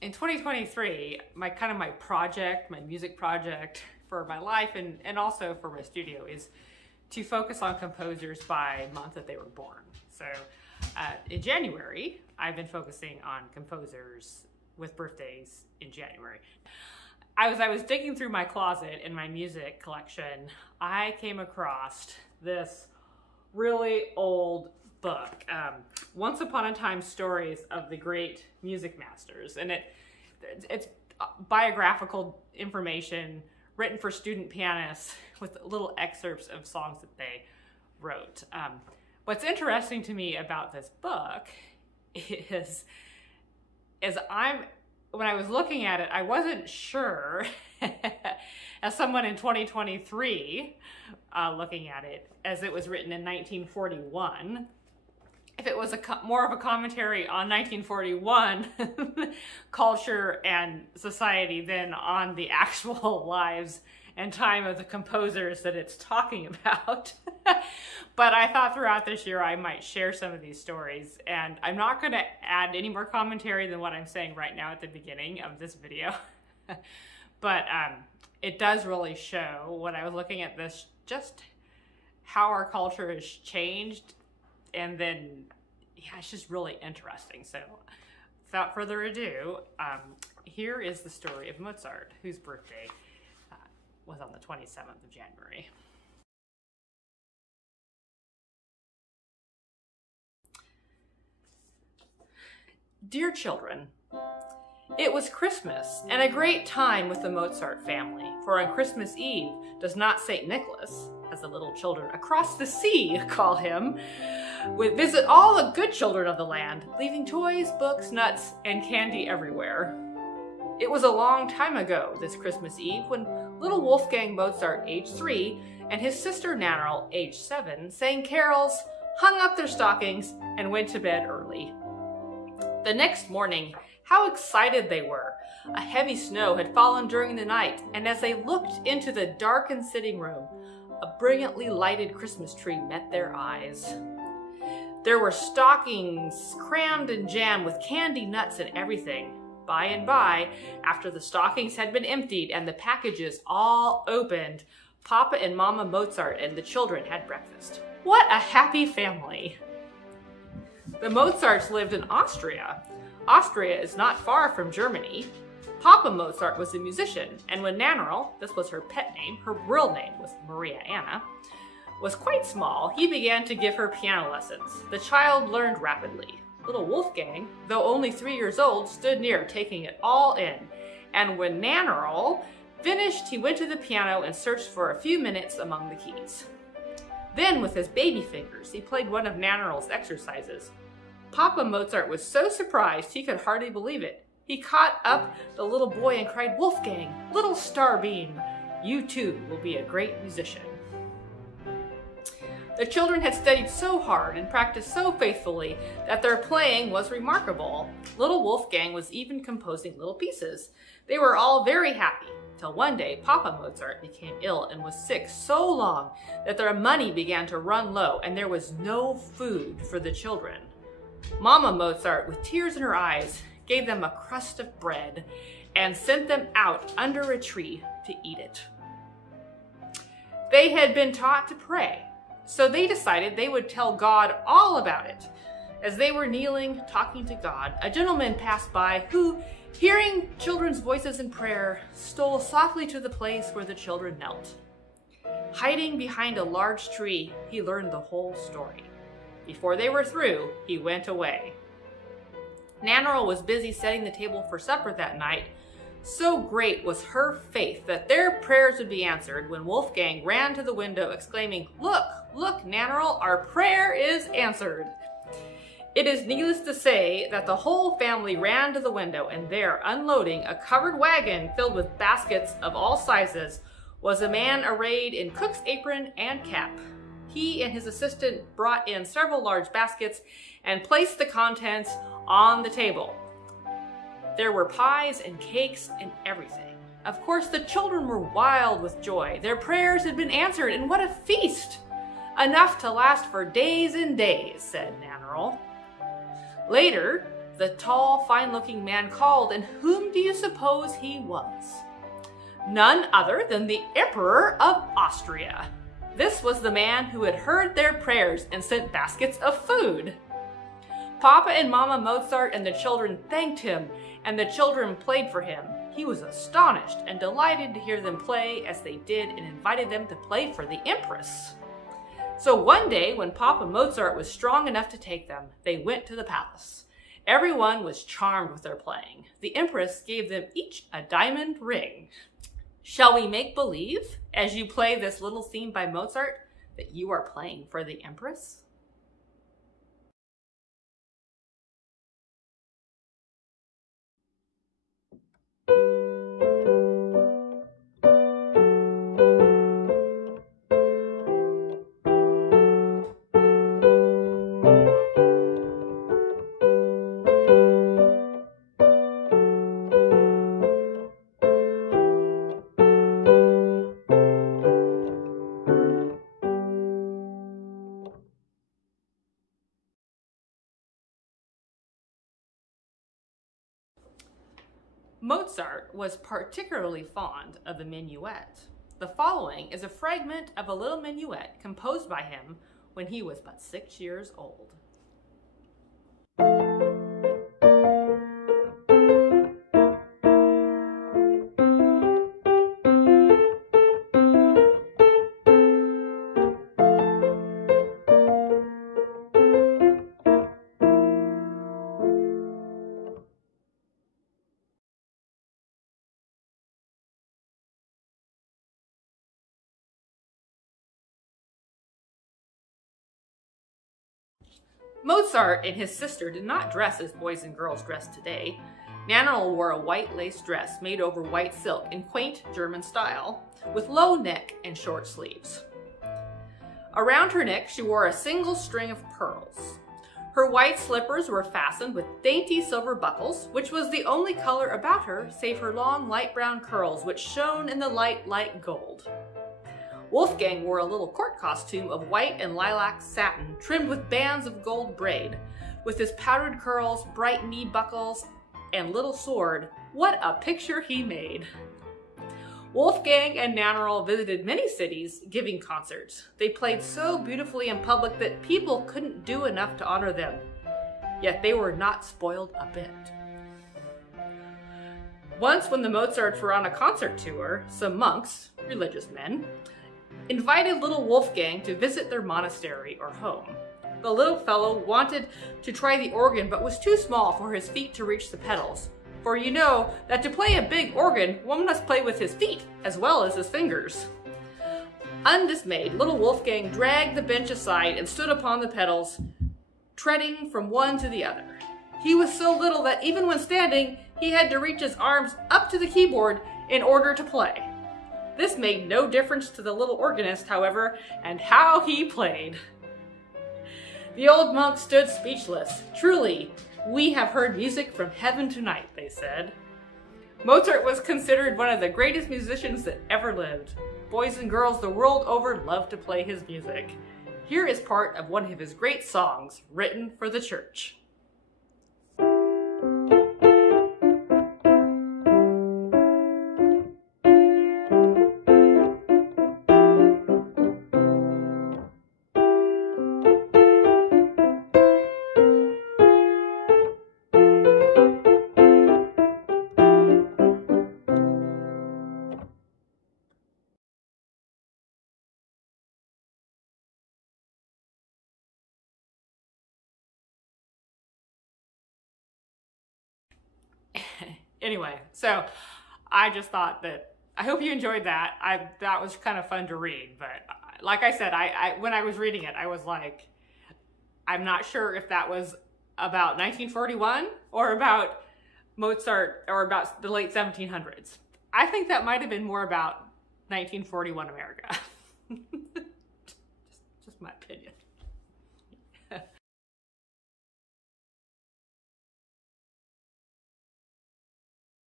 In 2023, my project, my music project for my life and also for my studio is to focus on composers by month that they were born. So in January, I've been focusing on composers with birthdays in January. As I was digging through my closet in my music collection, I came across this really old book, Once Upon a Time Stories of the Great Music Masters. And it's biographical information written for student pianists with little excerpts of songs that they wrote. What's interesting to me about this book is when I was looking at it, I wasn't sure, as someone in 2023 looking at it, as it was written in 1941, if it was more of a commentary on 1941 culture and society than on the actual lives and time of the composers that it's talking about. But I thought throughout this year I might share some of these stories, and I'm not going to add any more commentary than what I'm saying right now at the beginning of this video. But it does really show, when I was looking at this, just how our culture has changed. And then, yeah, it's just really interesting. So without further ado, here is the story of Mozart, whose birthday was on the 27th of January. Dear children, it was Christmas and a great time with the Mozart family, for on Christmas Eve does not St. Nicholas, as the little children across the sea call him, would visit all the good children of the land, leaving toys, books, nuts, and candy everywhere. It was a long time ago, this Christmas Eve, when little Wolfgang Mozart, age 3, and his sister Nannerl, age 7, sang carols, hung up their stockings, and went to bed early. The next morning, how excited they were! A heavy snow had fallen during the night, and as they looked into the darkened sitting room, a brilliantly lighted Christmas tree met their eyes. There were stockings crammed and jammed with candy, nuts, and everything. By and by, after the stockings had been emptied and the packages all opened, Papa and Mama Mozart and the children had breakfast. What a happy family! The Mozarts lived in Austria. Austria is not far from Germany. Papa Mozart was a musician, and when Nannerl, this was her pet name, her real name was Maria Anna, was quite small, he began to give her piano lessons. The child learned rapidly. Little Wolfgang, though only 3 years old, stood near, taking it all in. And when Nannerl finished, he went to the piano and searched for a few minutes among the keys. Then, with his baby fingers, he played one of Nannerl's exercises. Papa Mozart was so surprised he could hardly believe it. He caught up the little boy and cried, "Wolfgang, little starbeam, you too will be a great musician." The children had studied so hard and practiced so faithfully that their playing was remarkable. Little Wolfgang was even composing little pieces. They were all very happy, till one day Papa Mozart became ill and was sick so long that their money began to run low and there was no food for the children. Mama Mozart, with tears in her eyes, gave them a crust of bread and sent them out under a tree to eat it. They had been taught to pray, so they decided they would tell God all about it. As they were kneeling, talking to God, a gentleman passed by who, hearing children's voices in prayer, stole softly to the place where the children knelt. Hiding behind a large tree, he learned the whole story. Before they were through, he went away. Nannerl was busy setting the table for supper that night. So great was her faith that their prayers would be answered when Wolfgang ran to the window exclaiming, "Look, look, Nannerl, our prayer is answered." It is needless to say that the whole family ran to the window, and there, unloading a covered wagon filled with baskets of all sizes, was a man arrayed in cook's apron and cap. He and his assistant brought in several large baskets and placed the contents on the table. There were pies and cakes and everything. Of course, the children were wild with joy. Their prayers had been answered, and what a feast! Enough to last for days and days, said Nannerl. Later, the tall, fine-looking man called, and whom do you suppose he was? None other than the Emperor of Austria. This was the man who had heard their prayers and sent baskets of food. Papa and Mama Mozart and the children thanked him, and the children played for him. He was astonished and delighted to hear them play as they did and invited them to play for the Empress. So one day, when Papa Mozart was strong enough to take them, they went to the palace. Everyone was charmed with their playing. The Empress gave them each a diamond ring. Shall we make believe, as you play this little theme by Mozart, that you are playing for the Empress? Mozart was particularly fond of the minuet. The following is a fragment of a little minuet composed by him when he was but 6 years old. Mozart and his sister did not dress as boys and girls dress today. Nannerl wore a white lace dress made over white silk in quaint German style, with low neck and short sleeves. Around her neck she wore a single string of pearls. Her white slippers were fastened with dainty silver buckles, which was the only color about her save her long light brown curls, which shone in the light gold. Wolfgang wore a little court costume of white and lilac satin trimmed with bands of gold braid. With his powdered curls, bright knee buckles, and little sword, what a picture he made! Wolfgang and Nannerl visited many cities giving concerts. They played so beautifully in public that people couldn't do enough to honor them. Yet they were not spoiled a bit. Once when the Mozarts were on a concert tour, some monks, religious men, invited little Wolfgang to visit their monastery or home. The little fellow wanted to try the organ but was too small for his feet to reach the pedals. For you know that to play a big organ, one must play with his feet as well as his fingers. Undismayed, little Wolfgang dragged the bench aside and stood upon the pedals, treading from one to the other. He was so little that even when standing, he had to reach his arms up to the keyboard in order to play. This made no difference to the little organist, however, and how he played. The old monk stood speechless. Truly, we have heard music from heaven tonight, they said. Mozart was considered one of the greatest musicians that ever lived. Boys and girls the world over loved to play his music. Here is part of one of his great songs written for the church. Anyway, so I just thought that, I hope you enjoyed that. That was kind of fun to read, but like I said, when I was reading it, I was like, I'm not sure if that was about 1941 or about Mozart or about the late 1700s. I think that might have been more about 1941 America. just my opinion.